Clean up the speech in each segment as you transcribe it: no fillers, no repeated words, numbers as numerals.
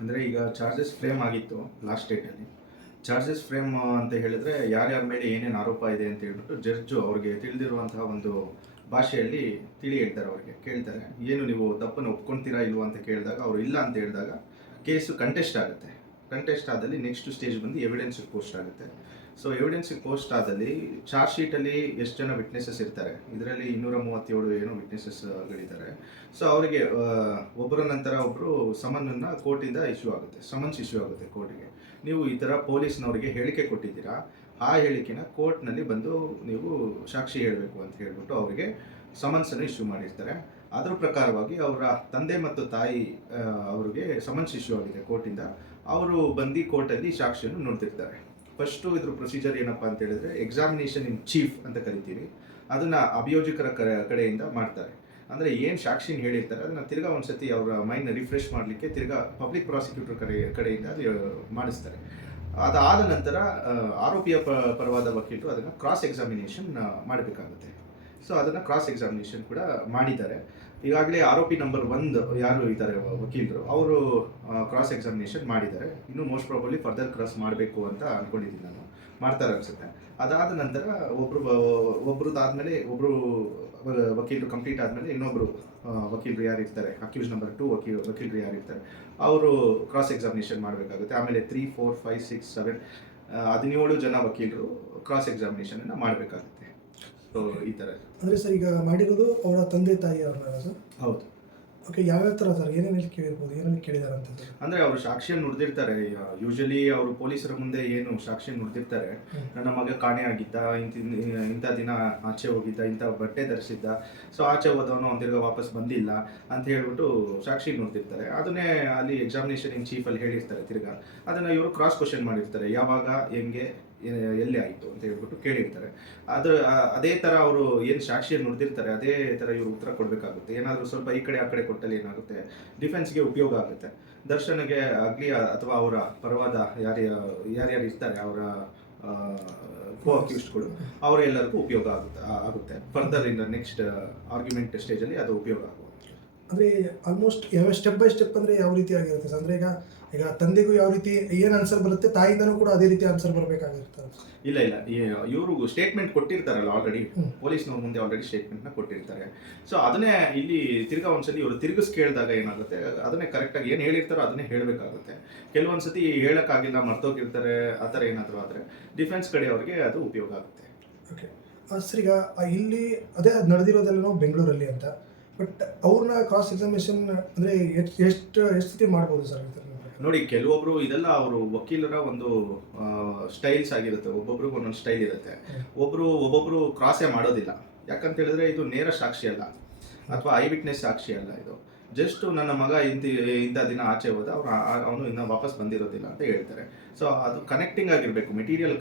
ಅಂದರೆ ಈಗ charges frame ಆಗಿತ್ತು ಲಾಸ್ಟ್ ಡೇಟಲ್ಲಿ. ಚಾರ್ಜಸ್ ಫ್ರೇಮ್ ಅಂತ ಹೇಳಿದ್ರೆ ಯಾರ್ಯಾರ ಮೇಲೆ ಏನೇನು ಆರೋಪ ಇದೆ ಅಂತ ಹೇಳ್ಬಿಟ್ಟು ಜಡ್ಜು ಅವ್ರಿಗೆ ತಿಳಿದಿರುವಂತಹ ಒಂದು ಭಾಷೆಯಲ್ಲಿ ಹೇಳ್ತಾರೆ, ಅವ್ರಿಗೆ ಕೇಳ್ತಾರೆ, ಏನು ನೀವು ತಪ್ಪನ್ನು ಒಪ್ಕೊಳ್ತೀರಾ ಇಲ್ವಾ ಅಂತ ಕೇಳಿದಾಗ ಅವರು ಇಲ್ಲ ಅಂತ ಹೇಳಿದಾಗ ಕೇಸು ಕಂಟೆಸ್ಟ್ ಆಗುತ್ತೆ. ಕಂಟೆಸ್ಟ್ ಆದಲ್ಲಿ ನೆಕ್ಸ್ಟ್ ಸ್ಟೇಜ್ ಬಂದು ಎವಿಡೆನ್ಸಿಗೆ ಪೋಸ್ಟ್ ಆಗುತ್ತೆ. ಸೊ ಎವಿಡೆನ್ಸಿಗೆ ಪೋಸ್ಟ್ ಆದಲ್ಲಿ ಚಾರ್ಜ್ ಶೀಟಲ್ಲಿ ಎಷ್ಟು ಜನ ವಿಟ್ನೆಸಸ್ ಇರ್ತಾರೆ, ಇದರಲ್ಲಿ 237 ಏನೋ ವಿಟ್ನೆಸಸ್ಗಳಿದ್ದಾರೆ. ಸೊ ಅವರಿಗೆ ಒಬ್ಬರ ನಂತರ ಒಬ್ಬರು ಸಮನನ್ನು ಕೋರ್ಟಿಂದ ಸಮನ್ಸ್ ಇಶ್ಯೂ ಆಗುತ್ತೆ ಕೋರ್ಟಿಗೆ. ನೀವು ಈ ಥರ ಪೊಲೀಸ್ನವರಿಗೆ ಹೇಳಿಕೆ ಕೊಟ್ಟಿದ್ದೀರಾ, ಆ ಹೇಳಿಕೆನ ಕೋರ್ಟ್ನಲ್ಲಿ ಬಂದು ನೀವು ಸಾಕ್ಷಿ ಹೇಳಬೇಕು ಅಂತ ಹೇಳ್ಬಿಟ್ಟು ಅವರಿಗೆ ಸಮನ್ಸನ್ನು ಇಶ್ಯೂ ಮಾಡಿರ್ತಾರೆ. ಅದರ ಪ್ರಕಾರವಾಗಿ ಅವರ ತಂದೆ ಮತ್ತು ತಾಯಿ ಅವರಿಗೆ ಸಮನ್ಸ್ ಇಶ್ಯೂ ಆಗಿದೆ ಕೋರ್ಟಿಂದ. ಅವರು ಬಂದು ಕೋರ್ಟಲ್ಲಿ ಸಾಕ್ಷಿಯನ್ನು ನೋಡ್ತಿರ್ತಾರೆ. ಫಸ್ಟು ಇದ್ರ ಪ್ರೊಸೀಜರ್ ಏನಪ್ಪ ಅಂತ ಹೇಳಿದ್ರೆ ಎಕ್ಸಾಮಿನೇಷನ್ ಇನ್ ಚೀಫ್ ಅಂತ ಕರಿತೀವಿ. ಅದನ್ನು ಅಭಿಯೋಜಕರ ಕಡೆಯಿಂದ ಮಾಡ್ತಾರೆ. ಅಂದರೆ ಏನು ಸಾಕ್ಷಿನ ಹೇಳಿರ್ತಾರೆ ಅದನ್ನು ತಿರ್ಗಾ ಒಂದ್ಸತಿ ಅವರ ಮೈಂಡ್ನ ರಿಫ್ರೆಶ್ ಮಾಡಲಿಕ್ಕೆ ತಿರ್ಗಾ ಪಬ್ಲಿಕ್ ಪ್ರಾಸಿಕ್ಯೂಟರ್ ಕಡೆಯಿಂದ ಮಾಡಿಸ್ತಾರೆ. ಅದಾದ ನಂತರ ಆರೋಪಿಯ ಪರವಾದ ವಕೀಲರು ಅದನ್ನು ಕ್ರಾಸ್ ಎಕ್ಸಾಮಿನೇಷನ್ ಮಾಡಬೇಕಾಗುತ್ತೆ. ಸೊ ಅದನ್ನು ಕ್ರಾಸ್ ಎಕ್ಸಾಮಿನೇಷನ್ ಕೂಡ ಮಾಡಿದ್ದಾರೆ. ಈಗಾಗಲೇ ಆರೋಪಿ ನಂಬರ್ 1 ಯಾರು ಇದ್ದಾರೆ ವಕೀಲರು, ಅವರು ಕ್ರಾಸ್ ಎಕ್ಸಾಮಿನೇಷನ್ ಮಾಡಿದ್ದಾರೆ. ಇನ್ನೂ ಮೋಸ್ಟ್ ಪ್ರಾಬಬ್ಲಿ ಫರ್ದರ್ ಕ್ರಾಸ್ ಮಾಡಬೇಕು ಅಂತ ಅಂದ್ಕೊಂಡಿದ್ದೀನಿ ನಾನು, ಮಾಡ್ತಾರೆ ಅನಿಸುತ್ತೆ. ಅದಾದ ನಂತರ ಒಬ್ರದ್ದಾದ್ಮೇಲೆ ಒಬ್ಬರು ವಕೀಲರು ಕಂಪ್ಲೀಟ್ ಆದಮೇಲೆ ಇನ್ನೊಬ್ಬರು ವಕೀಲರು ಯಾರಿರ್ತಾರೆ, ಅಕ್ಯೂಸ್ ನಂಬರ್ 2 ವಕೀಲರು ಯಾರಿರ್ತಾರೆ ಅವರು ಕ್ರಾಸ್ ಎಕ್ಸಾಮಿನೇಷನ್ ಮಾಡಬೇಕಾಗುತ್ತೆ. ಆಮೇಲೆ 3, 4, 5, 6, 7 17 ಜನ ವಕೀಲರು ಕ್ರಾಸ್ ಎಕ್ಸಾಮಿನೇಷನನ್ನು ಮಾಡಬೇಕಾಗುತ್ತೆ. ಸೊ ಈ ಥರ. ಅಂದರೆ ಸರ್ ಈಗ ಮಾಡಿರೋದು ಅವರ ತಂದೆ ತಾಯಿ ಅವ್ರನ್ನ ಸರ್? ಹೌದು. ಓಕೆ, ಯಾವ್ಯಾವ ಥರ ಸರ್, ಏನೇನು ಕೇಳಿರ್ಬೋದು, ಏನೇನು ಕೇಳಿದಾರೆ ಅಂತ ಸರ್? ಅಂದರೆ ಅವರು ಸಾಕ್ಷಿಯನ್ನು ನುಡಿದಿರ್ತಾರೆ. ಯೂಶಲಿ ಅವರು ಪೊಲೀಸರ ಮುಂದೆ ಏನು ಸಾಕ್ಷಿಯನ್ನು ನುಡಿದಿರ್ತಾರೆ, ನನ್ನ ಮಗ ಕಾಣೆ ಆಗಿದ್ದ, ಇಂಥ ದಿನ ಆಚೆ ಹೋಗಿದ್ದ, ಇಂಥ ಬಟ್ಟೆ ಧರಿಸಿದ್ದ, ಸೊ ಆಚೆ ಹೋದವನು ಒಂದಿರ್ಗ ವಾಪಸ್ ಬಂದಿಲ್ಲ ಅಂತ ಹೇಳ್ಬಿಟ್ಟು ಸಾಕ್ಷಿ ನುಡಿದಿರ್ತಾರೆ. ಅದನ್ನೇ ಅಲ್ಲಿ ಎಕ್ಸಾಮಿನೇಷನ್ ಇನ್ ಚೀಫಲ್ಲಿ ಹೇಳಿರ್ತಾರೆ. ತಿರ್ಗಾ ಅದನ್ನು ಇವರು ಕ್ರಾಸ್ ಕ್ವಶನ್ ಮಾಡಿರ್ತಾರೆ, ಯಾವಾಗ, ಹೆಂಗೆ, ಎಲ್ಲಿ ಆಯಿತು ಅಂತ ಹೇಳ್ಬಿಟ್ಟು ಕೇಳಿರ್ತಾರೆ. ಅದೇ ಥರ ಅವರು ಏನು ಸಾಕ್ಷಿಯನ್ನು ನುಡಿದಿರ್ತಾರೆ ಅದೇ ಥರ ಇವರು ಉತ್ತರ ಕೊಡಬೇಕಾಗುತ್ತೆ. ಏನಾದರೂ ಸ್ವಲ್ಪ ಈ ಕಡೆ ಆ ಕಡೆ ಕೊಟ್ಟಲ್ಲಿ ಏನಾಗುತ್ತೆ, ಡಿಫೆನ್ಸ್ಗೆ ಉಪಯೋಗ ಆಗುತ್ತೆ. ದರ್ಶನ್ಗೆ ಆಗಲಿ ಅಥವಾ ಅವರ ಪರವಾದ ಯಾರ್ಯಾರು ಇರ್ತಾರೆ ಅವರ ಕೋ ಅಕ್ಯೂಸ್ಡ್ಗಳು ಅವರೆಲ್ಲರಿಗೂ ಉಪಯೋಗ ಆಗುತ್ತೆ. ಫರ್ದರ್ ಇನ್ ನೆಕ್ಸ್ಟ್ ಆರ್ಗ್ಯುಮೆಂಟ್ ಸ್ಟೇಜಲ್ಲಿ ಅದು ಉಪಯೋಗ ಆಗುತ್ತೆ. ಅಂದರೆ ಆಲ್ಮೋಸ್ಟ್ ಯಾವ ಸ್ಟೆಪ್ ಬೈ ಸ್ಟೆಪ್ ಅಂದರೆ ಯಾವ ರೀತಿ ಆಗಿರುತ್ತೆ ಸರ್? ಅಂದರೆ ಈಗ ತಂದೆಗೂ ಯಾವ ರೀತಿ ಏನು ಆನ್ಸರ್ ಬರುತ್ತೆ, ತಾಯಿಂದನೂ ಕೂಡ ಅದೇ ರೀತಿ ಆನ್ಸರ್ ಬರಬೇಕಾಗಿರ್ತಾರೆ? ಇಲ್ಲ, ಇವರು ಸ್ಟೇಟ್ಮೆಂಟ್ ಕೊಟ್ಟಿರ್ತಾರಲ್ಲ ಆಲ್ರೆಡಿ, ಪೊಲೀಸ್ನವ್ರ ಮುಂದೆ ಆಲ್ರೆಡಿ ಸ್ಟೇಟ್ಮೆಂಟ್ನ ಕೊಟ್ಟಿರ್ತಾರೆ. ಸೊ ಅದನ್ನೇ ಇಲ್ಲಿ ತಿರ್ಗಾ ಒಂದ್ಸತಿ ಇವರು ತಿರುಗಿಸ್ ಕೇಳಿದಾಗ ಏನಾಗುತ್ತೆ, ಅದನ್ನೇ ಕರೆಕ್ಟಾಗಿ ಏನು ಹೇಳಿರ್ತಾರೋ ಅದನ್ನೇ ಹೇಳಬೇಕಾಗುತ್ತೆ. ಕೆಲವೊಂದ್ಸತಿ ಹೇಳೋಕ್ಕಾಗಿಲ್ಲ, ಮರ್ತೋಗಿರ್ತಾರೆ, ಆ ಥರ ಏನಾದರೂ ಆದರೆ ಡಿಫೆನ್ಸ್ ಕಡೆ ಅವ್ರಿಗೆ ಅದು ಉಪಯೋಗ ಆಗುತ್ತೆ. ಓಕೆ ಸರ್, ಈಗ ಇಲ್ಲಿ ಅದೇ ನಡೆದಿರೋದೆಲ್ಲ ಬೆಂಗಳೂರಲ್ಲಿ ಅಂತ, ಬಟ್ ಅವ್ರನ್ನ ಕ್ರಾಸ್ ಎಕ್ಸಾಮಿನೇಷನ್ ಅಂದರೆ ಎಷ್ಟು ಸತಿ ಮಾಡ್ಬೋದು ಸರ್? ನೋಡಿ, ಕೆಲವೊಬ್ರು ಇದೆಲ್ಲ ಅವರು ವಕೀಲರ ಒಂದು ಸ್ಟೈಲ್ಸ್ ಆಗಿರುತ್ತೆ. ಒಬ್ಬೊಬ್ರಿಗೆ ಒಂದೊಂದು ಸ್ಟೈಲ್ ಇರುತ್ತೆ. ಒಬ್ಬೊಬ್ರು ಕ್ರಾಸೇ ಮಾಡೋದಿಲ್ಲ. ಯಾಕಂತ ಹೇಳಿದ್ರೆ ಇದು ನೇರ ಸಾಕ್ಷಿ ಅಲ್ಲ ಅಥವಾ ಐ ವಿಟ್ನೆಸ್ ಸಾಕ್ಷಿ ಅಲ್ಲ. ಇದು ಜಸ್ಟ್ ನನ್ನ ಮಗ ಇಂಥ ದಿನ ಆಚೆ ಹೋದ, ಅವನು ಇನ್ನೂ ವಾಪಸ್ ಬಂದಿರೋದಿಲ್ಲ ಅಂತ ಹೇಳ್ತಾರೆ. ಸೊ ಅದು ಕನೆಕ್ಟಿಂಗ್ ಆಗಿರಬೇಕು,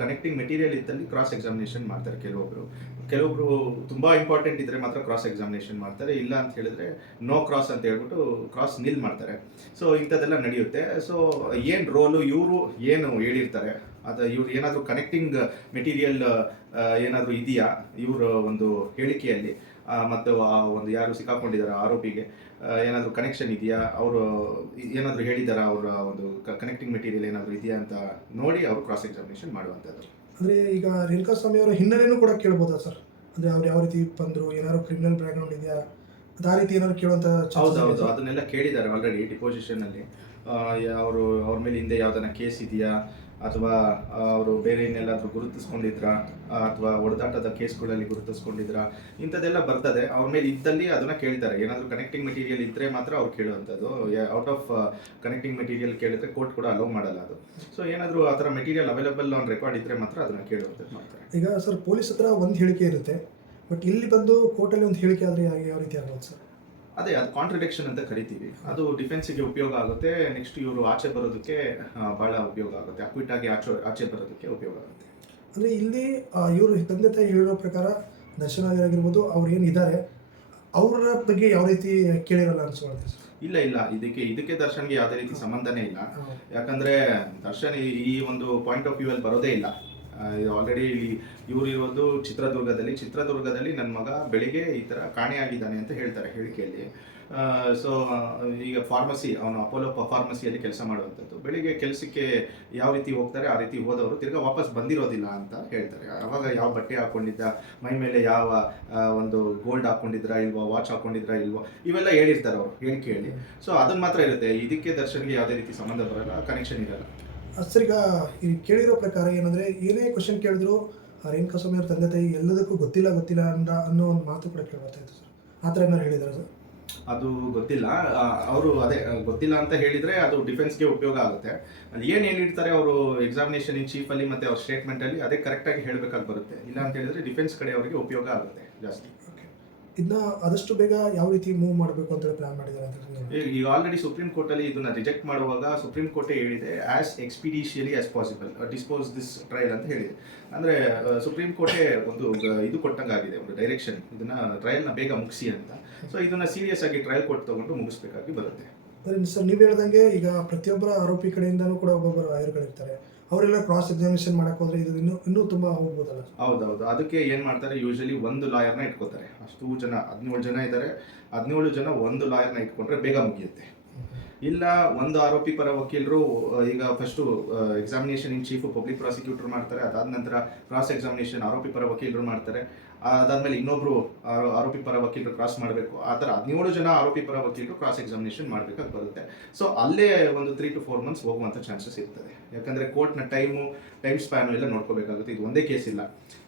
ಕನೆಕ್ಟಿಂಗ್ ಮೆಟೀರಿಯಲ್ ಇದ್ದಲ್ಲಿ ಕ್ರಾಸ್ ಎಕ್ಸಾಮಿನೇಷನ್ ಮಾಡ್ತಾರೆ. ಕೆಲವೊಬ್ರು ತುಂಬ ಇಂಪಾರ್ಟೆಂಟ್ ಇದ್ದರೆ ಮಾತ್ರ ಕ್ರಾಸ್ ಎಕ್ಸಾಮಿನೇಷನ್ ಮಾಡ್ತಾರೆ. ಇಲ್ಲ ಅಂತ ಹೇಳಿದ್ರೆ ನೋ ಕ್ರಾಸ್ ಅಂತ ಹೇಳ್ಬಿಟ್ಟು ಕ್ರಾಸ್ ನಿಲ್ ಮಾಡ್ತಾರೆ. ಸೊ ಇಂಥದ್ದೆಲ್ಲ ನಡೆಯುತ್ತೆ. ಸೊ ಏನು ರೋಲು ಇವರು ಏನು ಹೇಳಿರ್ತಾರೆ, ಅದು ಇವ್ರು ಏನಾದರೂ ಕನೆಕ್ಟಿಂಗ್ ಮೆಟೀರಿಯಲ್ ಏನಾದರೂ ಇದೆಯಾ ಇವರ ಒಂದು ಹೇಳಿಕೆಯಲ್ಲಿ, ಮತ್ತು ಒಂದು ಯಾರು ಸಿಕ್ಕಾಕೊಂಡಿದ್ದಾರೆ ಆರೋಪಿಗೆ ಏನಾದರೂ ಕನೆಕ್ಷನ್ ಇದೆಯಾ, ಅವರು ಏನಾದರೂ ಹೇಳಿದಾರಾ, ಅವರ ಒಂದು ಕನೆಕ್ಟಿಂಗ್ ಮೆಟೀರಿಯಲ್ ಏನಾದರೂ ಇದೆಯಾ ಅಂತ ನೋಡಿ ಅವರು ಕ್ರಾಸ್ ಎಕ್ಸಾಮಿನೇಷನ್ ಮಾಡುವಂಥದ್ದು. ಅಂದರೆ ಈಗ ರೇಣುಕಾಸ್ವಾಮಿ ಅವರ ಹಿನ್ನೆಲೆನೂ ಕೂಡ ಕೇಳ್ಬೋದಾ ಸರ್? ಅಂದರೆ ಅವ್ರು ಯಾವ ರೀತಿ ಬಂದರು, ಏನಾದ್ರು ಕ್ರಿಮಿನಲ್ ಬ್ಯಾಕ್ಗ್ರೌಂಡ್ ಇದೆಯಾ, ಆ ರೀತಿ ಏನಾದ್ರು ಕೇಳುವಂಥ? ಹೌದು, ಅದನ್ನೆಲ್ಲ ಕೇಳಿದ್ದಾರೆ ಆಲ್ರೆಡಿ ಡಿಪೋಸಿಷನಲ್ಲಿ. ಅವ್ರ ಮೇಲೆ ಹಿಂದೆ ಯಾವ್ದನ್ನ ಕೇಸ್ ಇದೆಯಾ, ಅಥವಾ ಅವರು ಬೇರೆ ಇನ್ನೆಲ್ಲಾದರೂ ಗುರುತಿಸ್ಕೊಂಡಿದ್ರಾ, ಅಥವಾ ಹೊಡೆದಾಟದ ಕೇಸ್ಗಳಲ್ಲಿ ಗುರುತಿಸ್ಕೊಂಡಿದ್ರಾ, ಇಂಥದ್ದೆಲ್ಲ ಬರ್ತದೆ. ಅವ್ರ ಮೇಲೆ ಇದ್ದಲ್ಲಿ ಅದನ್ನು ಕೇಳ್ತಾರೆ. ಏನಾದರೂ ಕನೆಕ್ಟಿಂಗ್ ಮೆಟೀರಿಯಲ್ ಇದ್ದರೆ ಮಾತ್ರ ಅವ್ರು ಕೇಳುವಂಥದ್ದು. ಔಟ್ ಆಫ್ ಕನೆಕ್ಟಿಂಗ್ ಮೆಟೀರಿಯಲ್ ಕೇಳಿದ್ರೆ ಕೋರ್ಟ್ ಕೂಡ ಅಲೋ ಮಾಡಲ್ಲ ಅದು. ಸೊ ಏನಾದರೂ ಆ ಥರ ಮೆಟೀರಿಯಲ್ ಅವೈಲೇಬಲ್ ಆನ್ ರೆಕಾರ್ಡ್ ಇದ್ದರೆ ಮಾತ್ರ ಅದನ್ನು ಕೇಳುವಂಥದ್ದು ಮಾಡ್ತಾರೆ. ಈಗ ಸರ್ ಪೊಲೀಸ್ ಹತ್ರ ಒಂದು ಹೇಳಿಕೆ ಇರುತ್ತೆ, ಬಟ್ ಇಲ್ಲಿ ಬಂದು ಕೋರ್ಟಲ್ಲಿ ಒಂದು ಹೇಳಿಕೆ ಆದರೆ ಯಾವ ರೀತಿ ಆಗೋದು ಸರ್? ಅದು ಕಾಂಟ್ರಡಿಕ್ಷನ್ ಅಂತ ಕರಿತೀವಿ. ಅದು ಡಿಫೆನ್ಸಿಗೆ ಉಪಯೋಗ ಆಗುತ್ತೆ. ನೆಕ್ಸ್ಟ್ ಇವರು ಆಚೆ ಬರೋದಕ್ಕೆ ಭಾಳ ಉಪಯೋಗ ಆಗುತ್ತೆ. ಅಕ್ವಿಟ್ ಆಗಿ ಆಚೆ ಬರೋದಕ್ಕೆ ಉಪಯೋಗ ಆಗುತ್ತೆ. ಅಂದರೆ ಇಲ್ಲಿ ಇವರು ತಂದೆ ತಾಯಿ ಹೇಳಿರೋ ಪ್ರಕಾರ ದರ್ಶನ ಆಗಿರ್ಬೋದು, ಅವ್ರು ಏನಿದ್ದಾರೆ ಅವರ ಬಗ್ಗೆ ಯಾವ ರೀತಿ ಕೇಳಿರಲ್ಲ ಅನ್ಸ್ಕೊಳ್ತೀವಿ ಸರ್? ಇಲ್ಲ, ಇದಕ್ಕೆ ದರ್ಶನ್ಗೆ ಯಾವುದೇ ರೀತಿ ಸಂಬಂಧನೇ ಇಲ್ಲ. ಯಾಕಂದರೆ ದರ್ಶನ್ ಈ ಒಂದು ಪಾಯಿಂಟ್ ಆಫ್ ವ್ಯೂ ಅಲ್ಲಿ ಬರೋದೇ ಇಲ್ಲ. ಆಲ್ರೆಡಿ ಇವರು ಇರೋದು ಚಿತ್ರದುರ್ಗದಲ್ಲಿ ನನ್ನ ಮಗ ಬೆಳಿಗ್ಗೆ ಈ ಥರ ಕಾಣೆಯಾಗಿದ್ದಾನೆ ಅಂತ ಹೇಳ್ತಾರೆ ಹೇಳಿಕೆಯಲ್ಲಿ. ಸೊ ಈಗ ಫಾರ್ಮಸಿ, ಅವನು ಅಪೋಲೋ ಫಾರ್ಮಸಿಯಲ್ಲಿ ಕೆಲಸ ಮಾಡುವಂಥದ್ದು. ಬೆಳಿಗ್ಗೆ ಕೆಲಸಕ್ಕೆ ಯಾವ ರೀತಿ ಹೋಗ್ತಾರೆ ಆ ರೀತಿ ಹೋದವರು ತಿರ್ಗಾ ವಾಪಸ್ ಬಂದಿರೋದಿಲ್ಲ ಅಂತ ಹೇಳ್ತಾರೆ. ಅವಾಗ ಯಾವ ಬಟ್ಟೆ ಹಾಕೊಂಡಿದ್ದ, ಮೈ ಮೇಲೆ ಯಾವ ಒಂದು ಗೋಲ್ಡ್ ಹಾಕೊಂಡಿದ್ರಾ ಇಲ್ವಾ, ವಾಚ್ ಹಾಕೊಂಡಿದ್ರಾ ಇಲ್ವಾ, ಇವೆಲ್ಲ ಹೇಳಿರ್ತಾರೆ ಅವರು ಹೇಳಿಕೆ ಹೇಳಿ. ಸೊ ಅದನ್ನ ಮಾತ್ರ ಇರುತ್ತೆ, ಇದಕ್ಕೆ ದರ್ಶನ್ಗೆ ಯಾವುದೇ ರೀತಿ ಸಂಬಂಧ ಬರಲ್ಲ, ಕನೆಕ್ಷನ್ ಇರಲ್ಲ. ಸರ್ ಈಗ ಈ ಕೇಳಿರೋ ಪ್ರಕಾರ ಏನಂದರೆ ಏನೇ ಕ್ವಶನ್ ಕೇಳಿದ್ರು ರೇಣುಕಾಸ್ವಾಮಿ ಅವ್ರ ತಂದೆ ತಾಯಿ ಎಲ್ಲದಕ್ಕೂ ಗೊತ್ತಿಲ್ಲ ಗೊತ್ತಿಲ್ಲ ಅನ್ನೋ ಒಂದು ಮಾತು ಕೂಡ ಕೇಳ್ಬರ್ತಾ ಇತ್ತು ಸರ್. ಆ ಥರ ಏನಾರು ಹೇಳಿದ್ದಾರೆ ಸರ್? ಅದು ಗೊತ್ತಿಲ್ಲ. ಅವರು ಅದೇ ಗೊತ್ತಿಲ್ಲ ಅಂತ ಹೇಳಿದ್ರೆ ಅದು ಡಿಫೆನ್ಸ್ಗೆ ಉಪಯೋಗ ಆಗುತ್ತೆ. ಅದು ಏನು ಹೇಳಿರ್ತಾರೆ ಅವರು ಎಕ್ಸಾಮಿನೇಷನ್ ಇನ್ ಚೀಫಲ್ಲಿ ಮತ್ತು ಅವ್ರ ಸ್ಟೇಟ್ಮೆಂಟಲ್ಲಿ ಅದೇ ಕರೆಕ್ಟಾಗಿ ಹೇಳಬೇಕಾಗಿ ಬರುತ್ತೆ. ಇಲ್ಲ ಅಂತ ಹೇಳಿದ್ರೆ ಡಿಫೆನ್ಸ್ ಕಡೆ ಅವರಿಗೆ ಉಪಯೋಗ ಆಗುತ್ತೆ ಜಾಸ್ತಿ. ಓಕೆ, ಇದನ್ನ ಆದಷ್ಟು ಬೇಗ ಯಾವ ರೀತಿ ಮೂವ್ ಮಾಡಬೇಕು ಅಂತ ಪ್ಲಾನ್ ಮಾಡಿದ್ದಾರೆ ಅಂತ ಹೇಳಿ? ಈಗ ಆಲ್ರೆಡಿ ಸುಪ್ರೀಂ ಕೋರ್ಟಲ್ಲಿ ಇದನ್ನ ರಿಜೆಕ್ಟ್ ಮಾಡುವಾಗ ಸುಪ್ರೀಂ ಕೋರ್ಟೇ ಹೇಳಿದೆ as expeditiously as possible dispose this trial ಅಂತ ಹೇಳಿದೆ. ಅಂದರೆ ಸುಪ್ರೀಂ ಕೋರ್ಟೇ ಒಂದು ಇದು ಕೊಟ್ಟಂಗಾಗಿದೆ, ಒಂದು ಡೈರೆಕ್ಷನ್, ಇದನ್ನ ಟ್ರಯಲ್ನ ಬೇಗ ಮುಗಿಸಿ ಅಂತ. ಸೊ ಇದನ್ನ ಸೀರಿಯಸ್ ಆಗಿ ಟ್ರಯಲ್ ಕೋರ್ಟ್ ತಗೊಂಡು ಮುಗಿಸ್ಬೇಕಾಗಿ ಬರುತ್ತೆ. ಸರ್ ನೀವು ಹೇಳ್ದಂಗೆ ಈಗ ಪ್ರತಿಯೊಬ್ಬರ ಆರೋಪಿ ಕಡೆಯಿಂದನೂ ಕೂಡ ಒಬ್ಬೊಬ್ಬರು ಲಾಯರ್ಗಳಿರ್ತಾರೆ, ಅವರೆಲ್ಲ ಕ್ರಾಸ್ ಎಕ್ಸಾಮಿನೇಷನ್ ಮಾಡಕ್ಕೆ ಹೋದ್ರೆ ಇದು ಇನ್ನೂ ತುಂಬ ಹೋಗ್ಬೋದಲ್ಲ? ಹೌದೌದು, ಅದಕ್ಕೆ ಏನು ಮಾಡ್ತಾರೆ, ಯೂಶಲಿ ಒಂದು ಲಾಯರ್ನ ಇಟ್ಕೋತಾರೆ. ಅಷ್ಟು ಜನ 17 ಜನ ಇದ್ದಾರೆ, 17 ಜನ ಒಂದು ಲಾಯರ್ನ ಇಟ್ಕೊಂಡ್ರೆ ಬೇಗ ಮುಗಿಯುತ್ತೆ. ಇಲ್ಲ ಒಂದು ಆರೋಪಿ ಪರ ವಕೀಲರು ಈಗ first examination in chief public prosecutor ಮಾಡ್ತಾರೆ, ಅದಾದ ನಂತರ ಕ್ರಾಸ್ ಎಕ್ಸಾಮಿನೇಷನ್ ಆರೋಪಿ ಪರ ವಕೀಲರು ಮಾಡ್ತಾರೆ, ಅದಾದಮೇಲೆ ಇನ್ನೊಬ್ರು ಆರೋಪಿ ಪರ ವಕೀಲರು ಕ್ರಾಸ್ ಮಾಡಬೇಕು. ಆ ಥರ 17 ಜನ ಆರೋಪಿ ಪರ ವಕೀಲರು ಕ್ರಾಸ್ ಎಕ್ಸಾಮಿನೇಷನ್ ಮಾಡಬೇಕಾಗಿ ಬರುತ್ತೆ. ಸೊ ಅಲ್ಲೇ ಒಂದು 3 to 4 months ಹೋಗುವಂಥ ಚಾನ್ಸಸ್ ಇರ್ತದೆ. ಯಾಕಂದರೆ ಕೋರ್ಟ್ನ ಟೈಮ್ ಸ್ಪ್ಯಾನು ಎಲ್ಲ ನೋಡ್ಕೋಬೇಕಾಗುತ್ತೆ. ಇದು ಒಂದೇ ಕೇಸ್ ಇಲ್ಲ,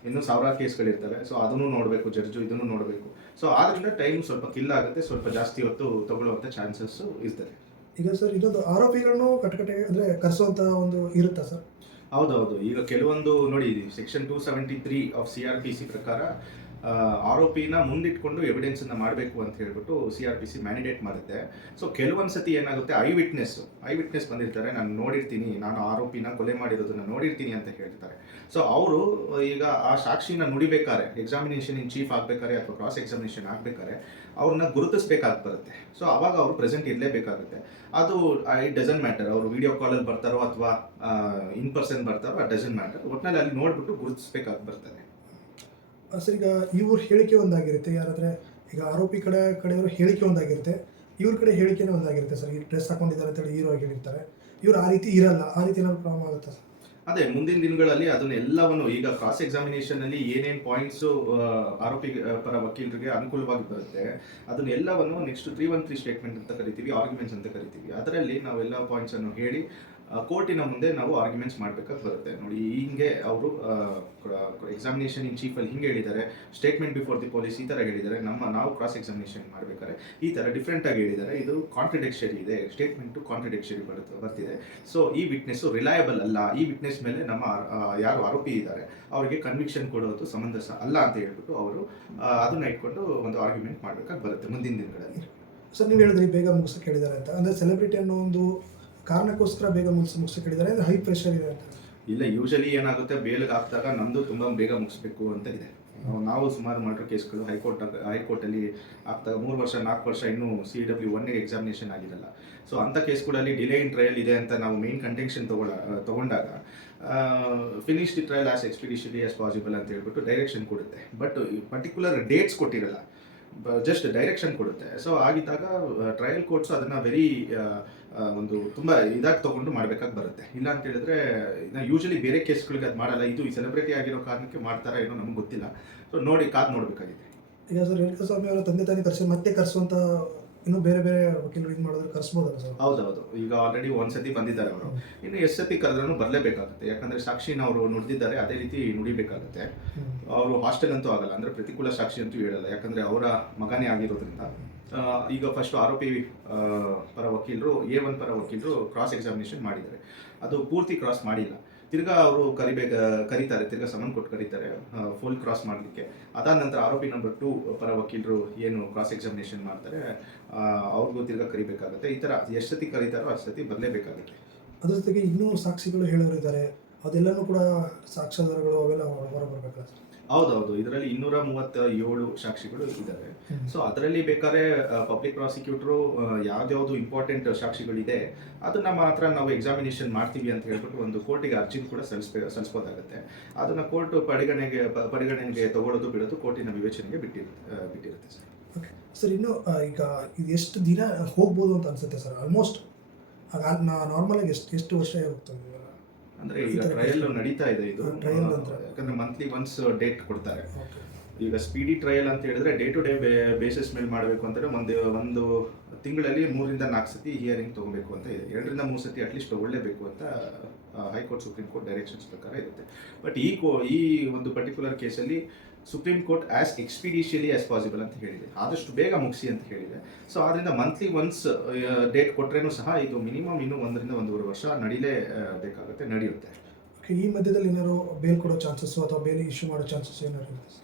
ಇನ್ನೂ ಸಾವಿರಾರು ಕೇಸ್ಗಳಿರ್ತವೆ. ಸೊ ಅದನ್ನು ನೋಡಬೇಕು ಜಡ್ಜು, ಇದನ್ನು ನೋಡಬೇಕು. ಸೊ ಆದ್ದರಿಂದ ಟೈಮ್ ಸ್ವಲ್ಪ ಕಿಲ್ ಆಗುತ್ತೆ, ಸ್ವಲ್ಪ ಜಾಸ್ತಿ ಹೊತ್ತು ತಗೊಳ್ಳುವಂಥ ಚಾನ್ಸಸ್ಸು ಇರ್ತದೆ. ಈಗ ಸರ್ ಇದೊಂದು ಆರೋಪಿಗಳನ್ನು ಕಟಕಟೆ ಅಂದರೆ ಕರೆಸುವಂಥ ಒಂದು ಇರುತ್ತಾ ಸರ್? ಹೌದೌದು, ಈಗ ಕೆಲವೊಂದು ನೋಡಿ, ಸೆಕ್ಷನ್ 273 ಆಫ್ CRPC ಪ್ರಕಾರ ಆರೋಪಿನ ಮುಂದಿಟ್ಕೊಂಡು ಎವಿಡೆನ್ಸನ್ನು ಮಾಡಬೇಕು ಅಂತ ಹೇಳ್ಬಿಟ್ಟು CRPC ಮ್ಯಾಂಡೇಟ್ ಮಾಡುತ್ತೆ. ಸೊ ಕೆಲವೊಂದು ಸತಿ ಏನಾಗುತ್ತೆ, ಐ ವಿಟ್ನೆಸ್ ಬಂದಿರ್ತಾರೆ, ನಾನು ನೋಡಿರ್ತೀನಿ, ನಾನು ಆರೋಪಿನ ಕೊಲೆ ಮಾಡಿರೋದನ್ನ ನೋಡಿರ್ತೀನಿ ಅಂತ ಹೇಳ್ತಾರೆ. ಸೊ ಅವರು ಈಗ ಆ ಸಾಕ್ಷಿನ ನುಡಿಬೇಕಾರೆ, ಎಕ್ಸಾಮಿನೇಷನ್ ಇನ್ ಚೀಫ್ ಆಗಬೇಕಾರೆ ಅಥವಾ ಕ್ರಾಸ್ ಎಕ್ಸಾಮಿನೇಷನ್ ಆಗಬೇಕಾರೆ ಅವ್ರನ್ನ ಗುರುತಿಸ್ಬೇಕಾಗಿ ಬರುತ್ತೆ. ಸೊ ಅವಾಗ ಅವರು ಪ್ರೆಸೆಂಟ್ ಇರಲೇಬೇಕಾಗುತ್ತೆ. ಅದು ಇಟ್ ಡಸಂಟ್ ಮ್ಯಾಟರ್, ಅವರು ವಿಡಿಯೋ ಕಾಲಲ್ಲಿ ಬರ್ತಾರೋ ಅಥವಾ ಇನ್ ಪರ್ಸನ್ ಬರ್ತಾರೋ, ಅಟ್ ಡಸಂಟ್ ಮ್ಯಾಟರ್. ಒಟ್ಟಿನಲ್ಲಿ ಅಲ್ಲಿ ನೋಡ್ಬಿಟ್ಟು ಗುರುತಿಸ್ಬೇಕಾಗಿ ಬರ್ತದೆ. ಸರ್ ಈಗ ಇವ್ರ ಹೇಳಿಕೆ ಒಂದಾಗಿರುತ್ತೆ, ಯಾರಾದರೆ ಈಗ ಆರೋಪಿ ಕಡೆಯವರು ಹೇಳಿಕೆ ಒಂದಾಗಿರುತ್ತೆ, ಇವ್ರ ಕಡೆ ಹೇಳಿಕೆನೇ ಒಂದಾಗಿರುತ್ತೆ ಸರ್. ಈ ಡ್ರೆಸ್ ಹಾಕೊಂಡಿದ್ದಾರೆ ಅಂತೇಳಿ ಹೀರೋ ಹೇಳಿರ್ತಾರೆ, ಇವ್ರು ಆ ರೀತಿ ಇರಲ್ಲ, ಆ ರೀತಿ ಏನಾದ್ರು ಪ್ರಾಬ್ಲಮ್ ಆಗುತ್ತೆ ಸರ್? ಅದೇ ಮುಂದಿನ ದಿನಗಳಲ್ಲಿ ಅದನ್ನೆಲ್ಲವನ್ನು ಈಗ ಕ್ರಾಸ್ ಎಕ್ಸಾಮಿನೇಷನ್ ಅಲ್ಲಿ ಏನೇನು ಪಾಯಿಂಟ್ಸು ಆರೋಪಿ ಪರ ವಕೀಲರಿಗೆ ಅನುಕೂಲವಾಗಿ ಬರುತ್ತೆ ಅದನ್ನೆಲ್ಲವನ್ನು ನೆಕ್ಸ್ಟ್ 313 ಸ್ಟೇಟ್ಮೆಂಟ್ ಅಂತ ಕರಿತೀವಿ, ಆರ್ಗ್ಯುಮೆಂಟ್ಸ್ ಅಂತ ಕರಿತೀವಿ. ಅದರಲ್ಲಿ ನಾವೆಲ್ಲ ಪಾಯಿಂಟ್ಸ್ ಅನ್ನು ಹೇಳಿ ಕೋರ್ಟಿನ ಮುಂದೆ ನಾವು ಆರ್ಗ್ಯುಮೆಂಟ್ಸ್ ಮಾಡಬೇಕಾಗಿ ಬರುತ್ತೆ. ನೋಡಿ, ಹಿಂಗೆ ಅವರು ಎಕ್ಸಾಮಿನೇಷನ್ ಇನ್ ಚೀಫಲ್ಲಿ ಹಿಂಗೆ ಹೇಳಿದ್ದಾರೆ, ಸ್ಟೇಟ್ಮೆಂಟ್ ಬಿಫೋರ್ ದಿ ಪೊಲೀಸ್ ಈ ಥರ ಹೇಳಿದ್ದಾರೆ, ನಾವು ಕ್ರಾಸ್ ಎಕ್ಸಾಮಿನೇಷನ್ ಮಾಡಬೇಕಾದ್ರೆ ಈ ಥರ ಡಿಫ್ರೆಂಟಾಗಿ ಹೇಳಿದ್ದಾರೆ, ಇದು ಕಾಂಟ್ರಡಿಕ್ಷರಿ ಇದೆ, ಸ್ಟೇಟ್ಮೆಂಟು ಕಾಂಟ್ರಡಿಕ್ಷರಿ ಬರ್ತಿದೆ. ಸೊ ಈ ವಿಟ್ನೆಸ್ಸು ರಿಲಯಬಲ್ ಅಲ್ಲ, ಈ ವಿಟ್ನೆಸ್ ಮೇಲೆ ನಮ್ಮ ಯಾರು ಆರೋಪಿ ಇದ್ದಾರೆ ಅವರಿಗೆ ಕನ್ವಿಕ್ಷನ್ ಕೊಡೋದು ಸಮಂಜಸ ಅಲ್ಲ ಅಂತ ಹೇಳ್ಬಿಟ್ಟು ಅವರು ಅದನ್ನ ಇಟ್ಕೊಂಡು ಒಂದು ಆರ್ಗ್ಯುಮೆಂಟ್ ಮಾಡಬೇಕಾಗಿ ಬರುತ್ತೆ ಮುಂದಿನ ದಿನಗಳಲ್ಲಿ. ಸರ್ ನೀವು ಹೇಳಿದ್ರಿ ಬೇಗ ಮುಗಿಸೋಕೆ ಹೇಳಿದ್ದಾರೆ ಅಂತ, ಅಂದರೆ ಸೆಲೆಬ್ರಿಟಿ ಅನ್ನೋ ಒಂದು ಕಾರಣಕ್ಕೋಸ್ಕರ ಬೇಗ ಮುಗಿಸೋಕೆ ಹೇಳಿದ್ದಾರೆ, ಅಂದರೆ ಹೈ ಪ್ರೆಷರ್ ಇದೆ ಅಂತ? ಇಲ್ಲ, ಯೂಶಲಿ ಏನಾಗುತ್ತೆ, ಬೇಲ್ಗೆ ಹಾಕಿದಾಗ ನಮ್ಮದು ತುಂಬ ಬೇಗ ಮುಗಿಸ್ಬೇಕು ಅಂತ ಇದೆ. ನಾವು ಸುಮಾರು ಮರ್ಡರ್ ಕೇಸ್ಗಳು ಹೈಕೋರ್ಟಲ್ಲಿ ಆಗ್ತಾಗ 3 ವರ್ಷ 4 ವರ್ಷ ಇನ್ನೂ CW1 ಎಕ್ಸಾಮಿನೇಷನ್ ಆಗಿರಲ್ಲ. ಸೊ ಅಂಥ ಕೇಸ್ಗಳಲ್ಲಿ ಡಿಲೇ ಇನ್ ಟ್ರಯಲ್ ಇದೆ ಅಂತ ನಾವು ಮೇನ್ ಕಂಟೆನ್ಷನ್ ತಗೊಂಡಾಗ finish the trial as expeditiously as possible ಅಂತ ಹೇಳ್ಬಿಟ್ಟು ಡೈರೆಕ್ಷನ್ ಕೊಡುತ್ತೆ. ಬಟ್ ಪರ್ಟಿಕ್ಯುಲರ್ ಡೇಟ್ಸ್ ಕೊಟ್ಟಿರಲ್ಲ, ಜಸ್ಟ್ ಡೈರೆಕ್ಷನ್ ಕೊಡುತ್ತೆ. ಸೊ ಆಗಿದ್ದಾಗ ಟ್ರಯಲ್ ಕೋರ್ಟ್ಸು ಅದನ್ನು ವೆರಿ ಒಂದು ತುಂಬ ಇದಾಗಿ ತೊಗೊಂಡು ಮಾಡಬೇಕಾಗಿ ಬರುತ್ತೆ. ಇಲ್ಲ ಅಂತ ಹೇಳಿದ್ರೆ ಯೂಶಲಿ ಬೇರೆ ಕೇಸ್ಗಳಿಗೆ ಅದು ಮಾಡಲ್ಲ, ಇದು ಈ ಸೆಲೆಬ್ರಿಟಿ ಆಗಿರೋ ಕಾರಣಕ್ಕೆ ಮಾಡ್ತಾರಾ ಏನೋ ನಮ್ಗೆ ಗೊತ್ತಿಲ್ಲ. ಸೊ ಕಾದು ನೋಡಬೇಕಾಗಿದೆ. ಈಗ ಸರ್ ರೇಣುಕಾಸ್ವಾಮಿ ಅವರ ತಂದೆ ತಾಯಿ ಮತ್ತೆ ಕರೆಸುವಂಥ ಇನ್ನೂ ಬೇರೆ ವಕೀಲರು ಇದು ಮಾಡಿದ್ರೆ ಕರೆಸ್ಬೋದಲ್ಲ ಸರ್? ಹೌದೌದು, ಈಗ ಆಲ್ರೆಡಿ ಒಂದ್ಸತಿ ಬಂದಿದ್ದಾರೆ ಅವರು, ಇನ್ನು ಎಷ್ಟು ಸತಿ ಕರೆದ್ರೂ ಬರಲೇಬೇಕಾಗುತ್ತೆ. ಯಾಕಂದರೆ ಸಾಕ್ಷಿನ ಅವರು ನುಡಿದಿದ್ದಾರೆ, ಅದೇ ರೀತಿ ನುಡಿಬೇಕಾಗುತ್ತೆ. ಅವರು ಹಾಸ್ಟೆಲ್ ಅಂತೂ ಆಗಲ್ಲ, ಅಂದರೆ ಪ್ರತಿಕೂಲ ಸಾಕ್ಷಿ ಅಂತೂ ಹೇಳಲ್ಲ, ಯಾಕಂದರೆ ಅವರ ಮಗನೇ ಆಗಿರೋದ್ರಿಂದ. ಈಗ ಫಸ್ಟ್ ಆರೋಪಿ ಪರ ವಕೀಲರು A1 ಪರ ವಕೀಲರು ಕ್ರಾಸ್ ಎಕ್ಸಾಮಿನೇಷನ್ ಮಾಡಿದ್ದಾರೆ, ಅದು ಪೂರ್ತಿ ಕ್ರಾಸ್ ಮಾಡಿಲ್ಲ. ತಿರ್ಗಾ ಅವರು ಕರೀತಾರೆ, ತಿರ್ಗಾ ಸಮನ್ ಕೊಟ್ಟು ಕರೀತಾರೆ ಫುಲ್ ಕ್ರಾಸ್ ಮಾಡಲಿಕ್ಕೆ. ಅದಾದ ನಂತರ ಆರೋಪಿ ನಂಬರ್ 2 ಪರ ವಕೀಲರು ಏನು ಕ್ರಾಸ್ ಎಕ್ಸಾಮಿನೇಷನ್ ಮಾಡ್ತಾರೆ ಅವ್ರಿಗೂ ತಿರ್ಗಾ ಕರಿಬೇಕಾಗುತ್ತೆ. ಈ ಥರ ಎಷ್ಟು ಸತಿ ಕರೀತಾರೋ ಅಷ್ಟು ಸತಿ ಬರಲೇಬೇಕಾಗುತ್ತೆ. ಅದ್ರ ಜೊತೆಗೆ ಇನ್ನೂ ಸಾಕ್ಷಿಗಳು ಹೇಳೋರಿದ್ದಾರೆ, ಅದೆಲ್ಲನೂ ಕೂಡ ಸಾಕ್ಷ್ಯಾಧಾರಗಳು ಅವೆಲ್ಲ ಹೊರಬರಬೇಕಲ್ಲ ಸರ್? ಹೌದೌದು, ಇದರಲ್ಲಿ 237 ಸಾಕ್ಷಿಗಳು ಇದ್ದಾವೆ. ಸೊ ಅದರಲ್ಲಿ ಬೇಕಾದ್ರೆ ಪಬ್ಲಿಕ್ ಪ್ರಾಸಿಕ್ಯೂಟರು ಯಾವ್ದ್ಯಾವುದು ಇಂಪಾರ್ಟೆಂಟ್ ಸಾಕ್ಷಿಗಳಿದೆ ಅದನ್ನ ಮಾತ್ರ ನಾವು ಎಕ್ಸಾಮಿನೇಷನ್ ಮಾಡ್ತೀವಿ ಅಂತ ಹೇಳ್ಬಿಟ್ಟು ಒಂದು ಕೋರ್ಟಿಗೆ ಅರ್ಜಿ ಕೂಡ ಸಲ್ಲಿಸ್ಬೋದಾಗುತ್ತೆ. ಅದನ್ನ ಕೋರ್ಟ್ ಪರಿಗಣನೆಗೆ ತಗೊಳ್ಳೋದು ಬಿಡೋದು ಕೋರ್ಟಿನ ವಿವೇಚನೆಗೆ ಬಿಟ್ಟಿರುತ್ತೆ ಸರ್. ಓಕೆ. ಸರ್ ಇನ್ನು ಈಗ ಇದು ಎಷ್ಟು ದಿನ ಹೋಗ್ಬೋದು ಅಂತ ಅನ್ಸುತ್ತೆ ಸರ್ ಆಲ್ಮೋಸ್ಟ್ ಆಗ ನಾರ್ಮಲಾಗಿ ಎಷ್ಟು ವರ್ಷ ಹೋಗ್ತದೆ ಇವೆಲ್ಲ? ಅಂದರೆ ಈ ಈಗ ಥರ ಟ್ರಯಲ್ ಕೇಸ್ ನಡೀತಾ ಇದೆ ಇದು. ಟ್ರಯಲ್ ಅಂತ ಯಾಕಂದರೆ ಮಂತ್ಲಿ ಒನ್ಸ್ ಡೇಟ್ ಕೊಡ್ತಾರೆ. ಓಕೆ. ಈಗ ಸ್ಪೀಡಿ ಟ್ರಯಲ್ ಅಂತ ಹೇಳಿದ್ರೆ ಡೇ ಟು ಡೇ ಬೇಸಿಸ್ ಮೇಲೆ ಮಾಡಬೇಕು ಅಂತಂದರೆ ಒಂದು ತಿಂಗಳಲ್ಲಿ 3-4 ಸತಿ ಹಿಯರಿಂಗ್ ತೊಗೋಬೇಕು ಅಂತ ಇದೆ. 2-3 ಸತಿ ಅಟ್ಲೀಸ್ಟ್ ತೊಗೊಳ್ಳೇಬೇಕು ಅಂತ ಹೈಕೋರ್ಟ್ ಸುಪ್ರೀಂ ಕೋರ್ಟ್ ಡೈರೆಕ್ಷನ್ಸ್ ಪ್ರಕಾರ ಇರುತ್ತೆ. ಬಟ್ ಈ ಒಂದು ಪರ್ಟಿಕ್ಯುಲರ್ ಕೇಸಲ್ಲಿ supreme court as expeditiously as possible ಅಂತ ಹೇಳಿದೆ, ಆದಷ್ಟು ಬೇಗ ಮುಗಿಸಿ ಅಂತ ಹೇಳಿದೆ. ಸೊ ಆದ್ದರಿಂದ ಮಂತ್ಲಿ ಒನ್ಸ್ ಡೇಟ್ ಕೊಟ್ಟರೇನೂ ಸಹ ಇದು ಮಿನಿಮಮ್ ಇನ್ನೂ 1-1.5 ವರ್ಷ ಬೇಕಾಗುತ್ತೆ, ನಡೆಯುತ್ತೆ. ಓಕೆ. ಈ ಮಧ್ಯದಲ್ಲಿ ಏನಾದ್ರು ಬೇಲ್ ಕೊಡೋ ಚಾನ್ಸಸ್ಸು ಅಥವಾ ಬೇಲ್ ಇಶ್ಯೂ ಮಾಡೋ ಚಾನ್ಸಸ್ ಏನಾದ್ರು ಇದೆ?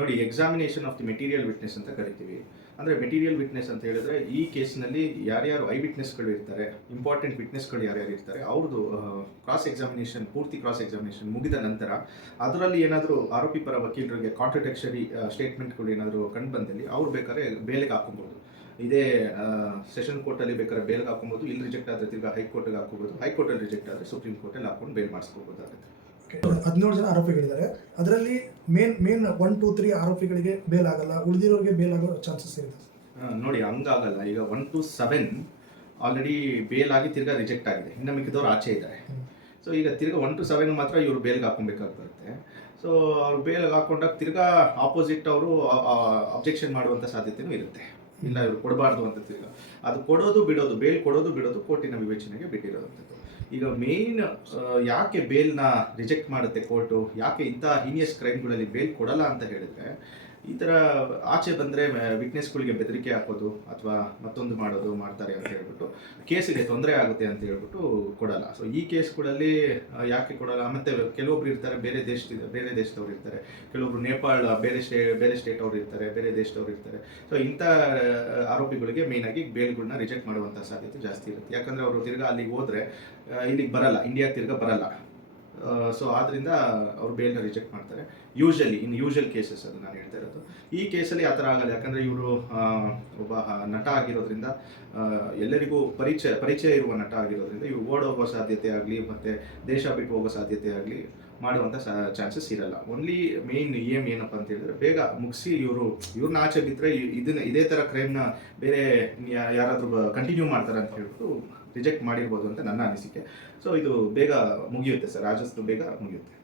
ನೋಡಿ, examination of the material witness ಅಂತ ಕರಿತೀವಿ. ಅಂದರೆ ಮೆಟೀರಿಯಲ್ ವಿಟ್ನೆಸ್ ಅಂತ ಹೇಳಿದ್ರೆ ಈ ಕೇಸ್ನಲ್ಲಿ ಯಾರ್ಯಾರು ಐ ವಿಟ್ನೆಸ್ಗಳು ಇರ್ತಾರೆ, ಇಂಪಾರ್ಟೆಂಟ್ ವಿಟ್ನೆಸ್ಗಳು ಯಾರ್ಯಾರು ಇರ್ತಾರೆ, ಅವ್ರದ್ದು ಪೂರ್ತಿ ಕ್ರಾಸ್ ಎಕ್ಸಾಮಿನೇಷನ್ ಮುಗಿದ ನಂತರ ಅದರಲ್ಲಿ ಏನಾದರೂ ಆರೋಪಿ ಪರ ವಕೀಲರಿಗೆ ಕಾಂಟ್ರಡಿಕ್ಷರಿ ಸ್ಟೇಟ್ಮೆಂಟ್ಗಳು ಏನಾದರೂ ಕಂಡು ಬಂದಲ್ಲಿ ಅವ್ರು ಬೇಕಾದ್ರೆ ಬೇಲೆಗೆ ಹಾಕೊಬೋದು. ಇದೇ ಸೆಷನ್ ಕೋರ್ಟಲ್ಲಿ ಬೇಕಾದ್ರೆ ಬೇಲ್ಗೆ ಹಾಕೊಬೋದು, ಇಲ್ಲಿ ರಿಜೆಕ್ಟ್ ಆದರೆ ತಿರ್ಗಾ ಹೈಕೋರ್ಟ್ಗೆ ಹಾಕೋಬೋದು, ಹೈಕೋರ್ಟಲ್ಲಿ ರಿಜೆಕ್ಟ್ ಆದರೆ ಸುಪ್ರೀಂ ಕೋರ್ಟಲ್ಲಿ ಹಾಕೊಂಡು ಬೇಲ್ ಮಾಡಿಸ್ಕೋಬೋದಾಗುತ್ತೆ. 17 ಜನ ಆರೋಪಿಗಳಿದ್ದಾರೆ. ಅದರಲ್ಲಿ ಮೇನ್ 1, 2, 3 ಆರೋಪಿಗಳಿಗೆ ಬೇಲ್ ಆಗಲ್ಲ, ಉಳಿದಿರೋರಿಗೆ ಬೇಲ್ ಆಗೋ ಚಾನ್ಸಸ್ ಇರುತ್ತೆ. ನೋಡಿ, ಹಂಗಾಗಲ್ಲ. ಈಗ 1 to 7 ಆಲ್ರೆಡಿ ಬೇಲ್ ಆಗಿ ತಿರ್ಗಾ ರಿಜೆಕ್ಟ್ ಆಗಿದೆ, ಇನ್ನು ಮಿಕ್ಕಿದವ್ರು ಆಚೆ ಇದ್ದಾರೆ. ಸೊ ಈಗ ತಿರ್ಗಾ 1 to 7 ಮಾತ್ರ ಇವರು ಬೇಲ್ಗೆ ಹಾಕೊಬೇಕಾಗಿ ಬರುತ್ತೆ. ಸೊ ಅವ್ರು ಬೇಲ್ಗೆ ಹಾಕೊಂಡಾಗ ತಿರ್ಗಾ ಆಪೋಸಿಟ್ ಅವರು ಅಬ್ಜೆಕ್ಷನ್ ಮಾಡುವಂಥ ಸಾಧ್ಯತೆಯೂ ಇರುತ್ತೆ. ಇಲ್ಲ, ಇವರು ಕೊಡಬಾರ್ದು ಅಂತ ತಿರ್ಗಾ ಅದು ಬಿಡೋದು ಬೇಲ್ ಕೊಡೋದು ಬಿಡೋದು ಕೋರ್ಟಿನ ವಿವೇಚನೆಗೆ ಬಿಟ್ಟಿರೋವಂಥದ್ದು. ಈಗ ಮೇನ್ ಯಾಕೆ ಬೇಲ್ನ ರಿಜೆಕ್ಟ್ ಮಾಡುತ್ತೆ ಕೋರ್ಟು, ಯಾಕೆ ಇಂಥ ಹೀನಿಯಸ್ ಕ್ರೈಮ್ಗಳಲ್ಲಿ ಬೇಲ್ ಕೊಡಲ್ಲ ಅಂತ ಹೇಳಿದ್ರೆ, ಈ ಥರ ಆಚೆ ಬಂದರೆ ವಿಟ್ನೆಸ್ಗಳಿಗೆ ಬೆದರಿಕೆ ಹಾಕೋದು ಅಥವಾ ಮತ್ತೊಂದು ಮಾಡ್ತಾರೆ ಅಂತ ಹೇಳ್ಬಿಟ್ಟು ಕೇಸಿಗೆ ತೊಂದರೆ ಆಗುತ್ತೆ ಅಂತ ಹೇಳ್ಬಿಟ್ಟು ಕೊಡಲ್ಲ. ಸೊ ಈ ಕೇಸ್ಗಳಲ್ಲಿ ಯಾಕೆ ಕೊಡಲ್ಲ, ಮತ್ತು ಕೆಲವೊಬ್ರು ಇರ್ತಾರೆ ಬೇರೆ ದೇಶದವ್ರು ಇರ್ತಾರೆ, ಕೆಲವೊಬ್ರು ನೇಪಾಳ ಬೇರೆ ಸ್ಟೇಟ್ ಅವ್ರು ಇರ್ತಾರೆ, ಬೇರೆ ದೇಶದವ್ರು ಇರ್ತಾರೆ. ಸೊ ಇಂಥ ಆರೋಪಿಗಳಿಗೆ ಮೇಯ್ನಾಗಿ ಬೇಲ್ಗಳನ್ನ ರಿಜೆಕ್ಟ್ ಮಾಡುವಂಥ ಸಾಧ್ಯತೆ ಜಾಸ್ತಿ ಇರುತ್ತೆ. ಯಾಕಂದರೆ ಅವರು ತಿರ್ಗಾ ಅಲ್ಲಿಗೆ ಹೋದರೆ ಇಲ್ಲಿಗೆ ಬರಲ್ಲ, ಇಂಡಿಯಾಗೆ ತಿರ್ಗಾ ಬರಲ್ಲ. ಸೊ ಆದ್ದರಿಂದ ಅವರು ಬೇಲ್ನ ರಿಜೆಕ್ಟ್ ಮಾಡ್ತಾರೆ ಯೂಶಲ್ ಕೇಸಸ್, ಅದು ನಾನು ಹೇಳ್ತಾ ಇರೋದು. ಈ ಕೇಸಲ್ಲಿ ಆ ಥರ ಆಗಲ್ಲ. ಯಾಕಂದರೆ ಇವರು ಒಬ್ಬ ನಟ ಆಗಿರೋದ್ರಿಂದ, ಎಲ್ಲರಿಗೂ ಪರಿಚಯ ಇರುವ ನಟ ಆಗಿರೋದ್ರಿಂದ ಇವರು ಓಡೋಗೋ ಸಾಧ್ಯತೆ ಆಗಲಿ ಮತ್ತು ದೇಶ ಬಿಟ್ಟು ಹೋಗೋ ಸಾಧ್ಯತೆ ಆಗಲಿ ಮಾಡುವಂಥ ಚಾನ್ಸಸ್ ಇರಲ್ಲ. ಓನ್ಲಿ ಮೇನ್ ಏನಪ್ಪ ಅಂತ ಹೇಳಿದ್ರೆ ಬೇಗ ಮುಗಿಸಿ ಇವ್ರನ್ನ ಆಚೆ ಬಿದ್ದರೆ ಇದೇ ಥರ ಕ್ರೈಮ್ನ ಬೇರೆ ಯಾರಾದರೂ ಕಂಟಿನ್ಯೂ ಮಾಡ್ತಾರೆ ಅಂತ ಹೇಳ್ಬಿಟ್ಟು ರಿಜೆಕ್ಟ್ ಮಾಡಿರ್ಬೋದು ಅಂತ ನನ್ನ ಅನಿಸಿಕೆ. ಸೊ ಇದು ಬೇಗ ಮುಗಿಯುತ್ತೆ ಸರ್, ಆದಷ್ಟು ಬೇಗ ಮುಗಿಯುತ್ತೆ.